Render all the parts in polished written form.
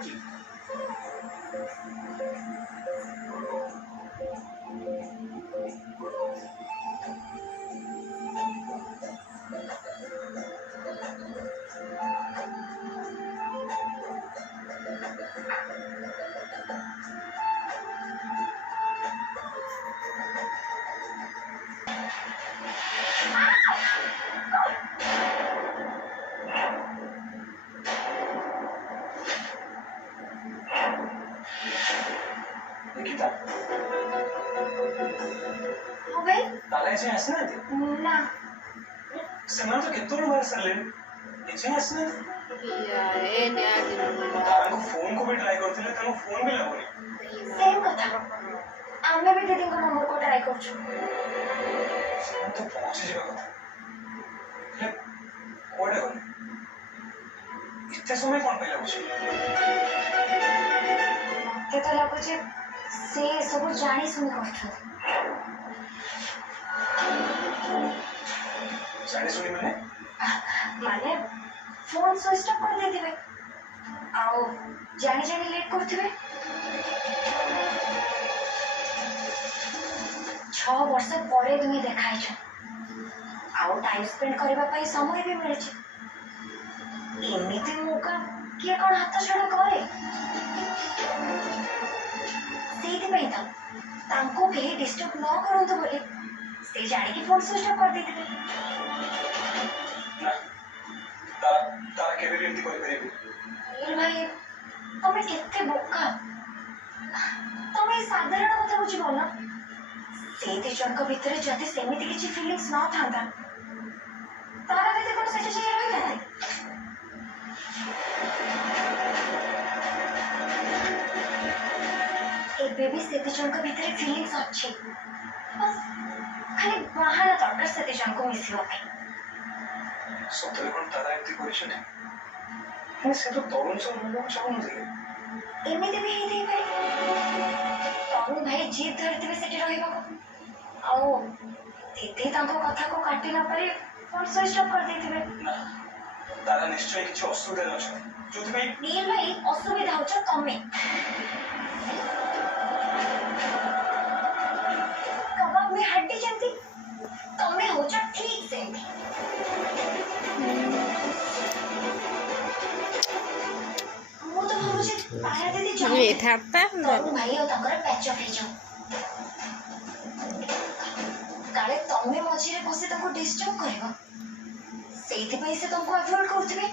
पड़ी। निकिता हाँ भाई ताला ऐसे हंसना थी ना ସେମାନେ ତ କେତେବେଳୁ ବାହାରି ସାରିଲେଣି ଏଯାଏଁ ଆସିନାହାନ୍ତି। ତାରାଙ୍କୁ ଫୋନ କୁ ବି ଟ୍ରାଏ କରିଥିଲେ ତାଙ୍କ ଫୋନ ବି ଲାଗୁନି। सेम कथा आमे भी दीदी को नंबर को ट्राई करछु ସେମାନେ ତ ପହଞ୍ଚି ଯିବା କଥା ହେଲେ କୁଆଡେ ଗଲେ ଏତେ ସମୟ କଣ ପାଇଁ ଲାଗୁଛି? मते तो लागुचे से सब जानी सुनी करछन जाने सुनी माने फोन स्विच ऑफ कर देथिबे आओ जानी जानी लेट करथिबे 6 वर्ष परे तुम देखाई छ आओ टाइम स्पेंड करबा पई समय भी मिले छ एमिति मौका किए कोन हाथ छड़ा करे सेति पई त तांको केही डिस्टर्ब न करंतु बोली से जानी कि फोन स्विच ऑफ कर देथिबे ना तारा तारा केबे भी एमती करि परिबे नील भाई तमे केते बोका तमे साधारण कथा बुझी बोला से दी जन को भीतर जति सेमिति किछि फीलिंग्स न थांता तारा दीदी कोन सेठी जे रहि था ए बेबी से दी जन को भीतर फीलिंग्स अछि बस खाली बाहर दरकार से दी जन को मिसिबा पे सतरे कोन तारा एमती करिछ ने हे से तो तरुण से मिलबो चाहू नथिले एमिति भी हे दे भाई तरुण भाई जीत धरतिबे सेठी रहिबा को आओ दीदी तांको कथा को काटी न पारे फोन स्विच ऑफ कर देथिबे ना तारा निश्चय किछि असुविधा न छ जोथि भाई नील भाई असुविधा हो छ तमे कबाब में हड्डी जंती तमे हो छ ठीक सेंती मु तो भाबु छी तारा दीदी जाऊ ये थाता तरुण भाई और तांकर पैच ऑफ हे जाऊ काले तमे मझिरे बसी तांको डिस्टर्ब करबा सेति पई से तुमको अवॉइड करथिबे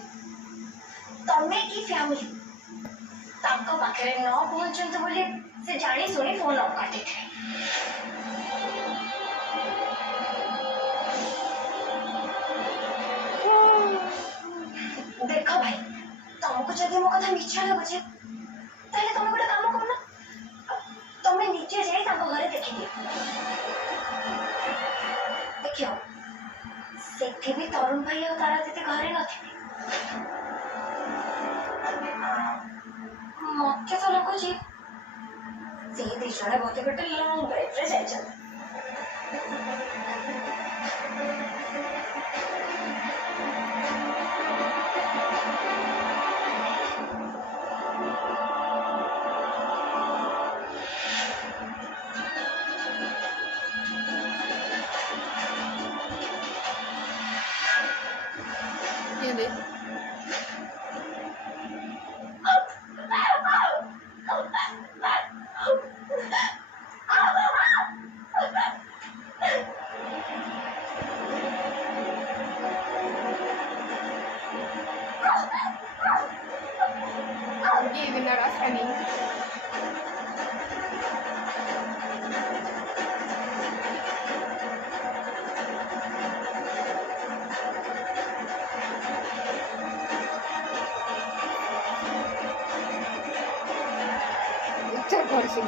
तमे की फैमिली तांको पाखरे न पहुंचंत बोली से जानी सुनी फोन ऑफ काटे थे देखो भाई तुमको जदि मो कथा मिछा लागुचे ताले तुम गोटे काम करना तमे नीचे जाई तांको घरे देखि दियो देखियो सेठी भी तरुण भाई और तारा दीदी घरे नथिबे मते तो लगुची से दी जणे बोते गोटे लॉन्ग ड्राइव रे जाय छन ये दे ये बिना रास्ता नहीं चल घर से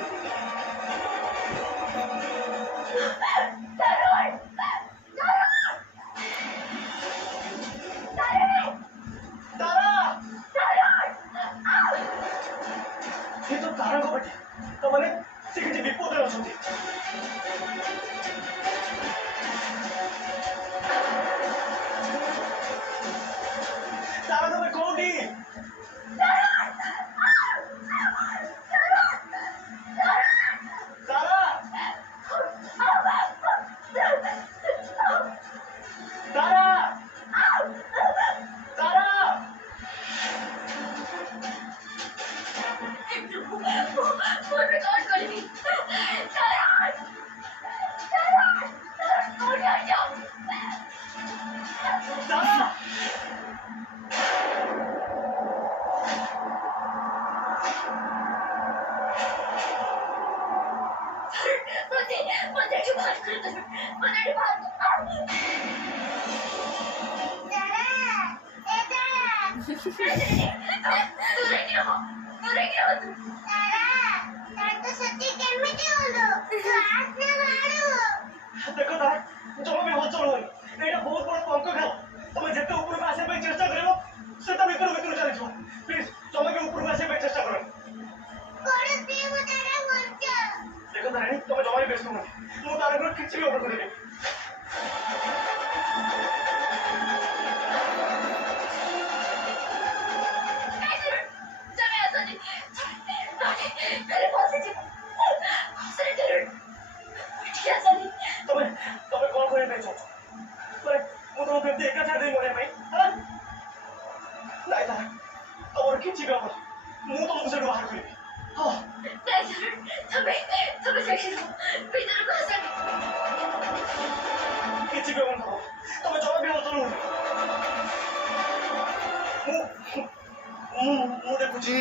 ये तो तारा को बटे तो माने से किछि विपद रे अछंती तारा तो कोठी फोन रिकॉर्ड करेगी तरुण तरुण तरुण फोन हट जाओ मंदिर की बात कर तरुण मंदिर की बात देखो तारा जमा भी बहुत चलो एटा बहुत बड़ा पंख खाओ तमे जेते ऊपर को आसे पे चेष्टा करिवो सेटा भीतर भीतर चली जाओ प्लीज जमा के ऊपर को आसे पे चेष्टा करो देखो तारा तमे जमा भी बेस्ट हो मु तारा को किछि भी ऑर्डर करेबे तमे तमे कौन करे बेचो पर मु तो पे एका छाड़ दे मोरे भाई हां नहीं तारा और किछि भी हो मु तो मुझे बाहर करेबे हां तुम्हें सेक्शन भीतर को आसा किछि भी हो तमे जमा भी हो चलो मु देखुछि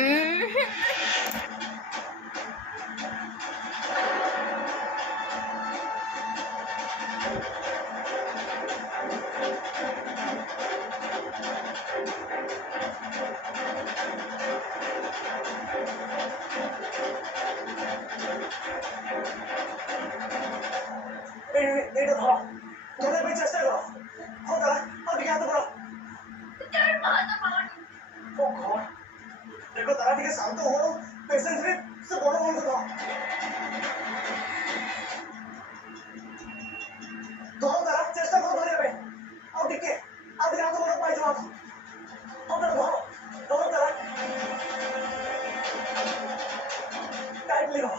एटा धरो धरे पे चेष्टा करो हो तारा और दिखा तो बड़ा ओ गॉड देखो तारा ठीक शांत हो पेशेंस रे से बड़ा मन को धरो तारा चेष्टा करो धरे पे और दिखे अब दिखा तो बड़ा पाई जाओ और धरो धरो तारा टाइटली लो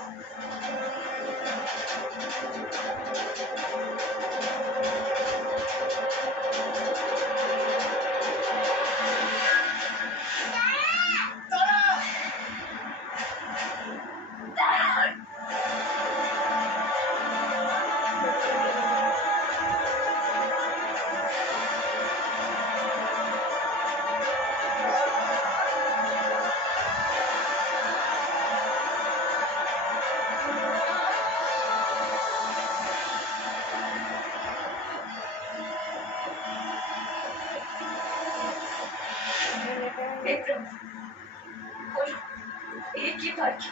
एक ही बात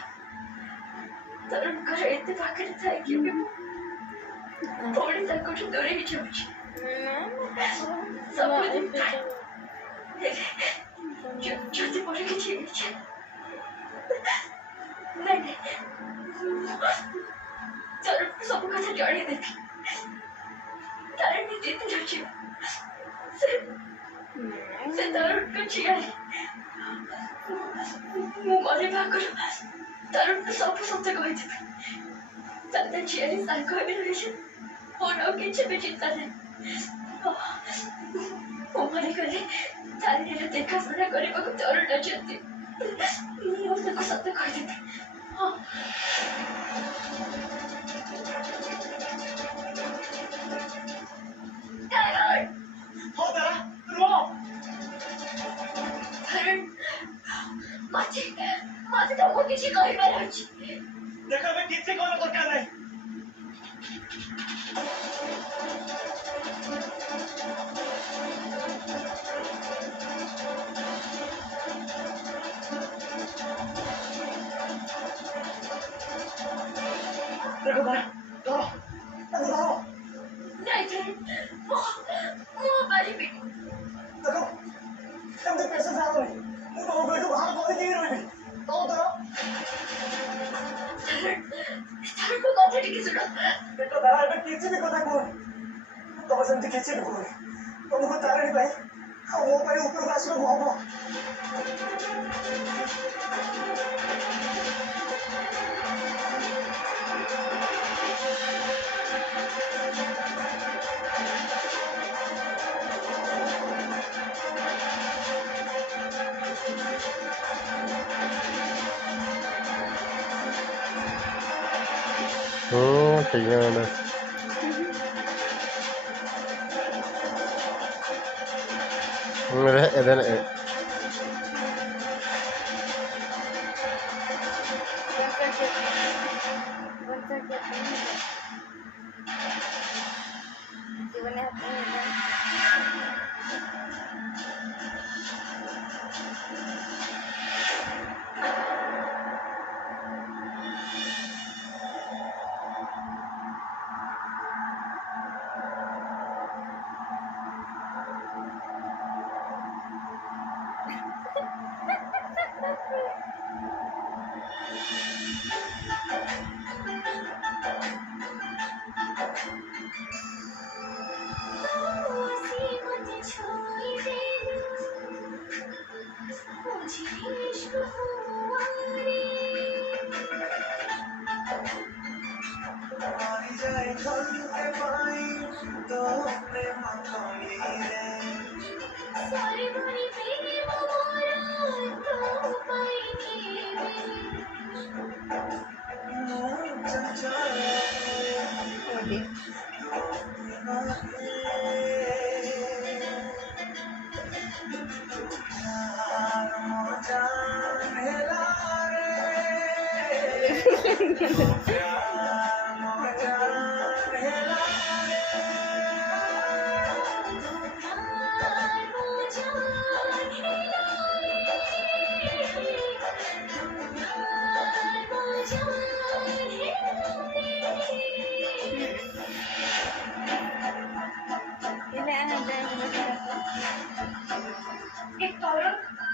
तरुण कर इत्तेफाक करता है कि थोड़ी तक कुछ दूरी ही चुकी सब कुछ जल्दी बोले कि चाहिए नहीं तरुण सब कथा जाने देती तरुण ने जीते जाची से तरुण को चाहिए मरे भागରୁ ତରୁଣ ସବୁ ସତ୍ୟ କହିଥିବେ ତାର ଝିଆରୀ ସାଙ୍ଗ ବି ରହିଛି ମୋର ଆଉ କିଛି ବି ଚିନ୍ତା ନାହିଁ ମୁଁ ମରିଗଲେ ଚାରିରେ ଦେଖାଶୁଣା କରିବାକୁ ତରୁଣ ଅଛନ୍ତି ମୁଁ ତାକୁ ସତ୍ୟ କହିଦେବି ହଁ हो तारा रो तरुण मत तुमको किसी कहबार अछि देखो मैं किसी को दरकार नहीं देखो तारा धरो धरो नहीं तरुण वो बारी भी देखो तुम तो पैसे से आओ नहीं तो वो बेटू बाहर कोई नहीं रही तो धरो तरुण को कथा टिके सुनो बेटो तारा ଏବେ କିଛି ବି କଥା କୁହନି ତମେ ସେମିତି କିଛି ବି କୁହନି ତମକୁ ତାରିଣୀ ପାଇଁ ଆଉ ମୋ ପାଇଁ ଉପରକୁ ଆସିବାକୁ ହବ Kayaknya ada.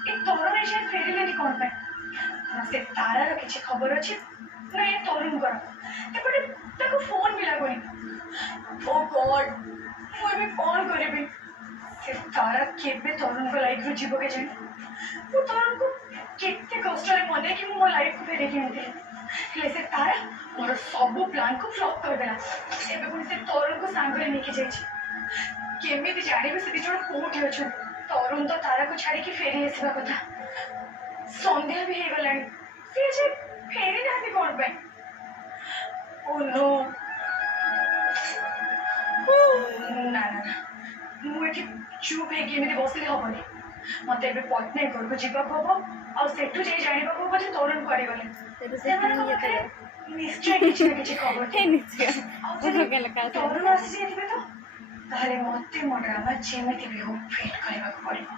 एक तरुण एशिया फेरिलेनी कोन पे ना से तारा रो किछि खबर अछि ना ए तरुण कर एपटे ताको फोन भी लागोनी ओ गॉड मैं कौन करबी से तारा केबे तरुण को लाइफ रो जीवो के जानी वो तरुण को केते कष्ट रे मने कि मो लाइफ को फेरे केनते ले से तारा मोर सब प्लान को फ्लॉप कर देला एबे कोन से तरुण को सांग रे लेके जाई छी केमिति जानिबे से बिजोड़ कोठी अछि तरुण तो तारा को छाड़ी की फेरी आसवा कथा संध्या भी हे गलानी से जे फेरी नाती कोन पे ओ नो ना ना ना मु एठी चुप हे केमिति बसले हबनी मते एबे पटने घर को जीवा को और सेठु जे जानिबा को बोले तरुण करी गले निश्चय किछि खबर थे निश्चय तरुण आसी जेतिबे तो ताले मते मो ड्रामा जेमिति भी हो फेट करबा को पड़िबो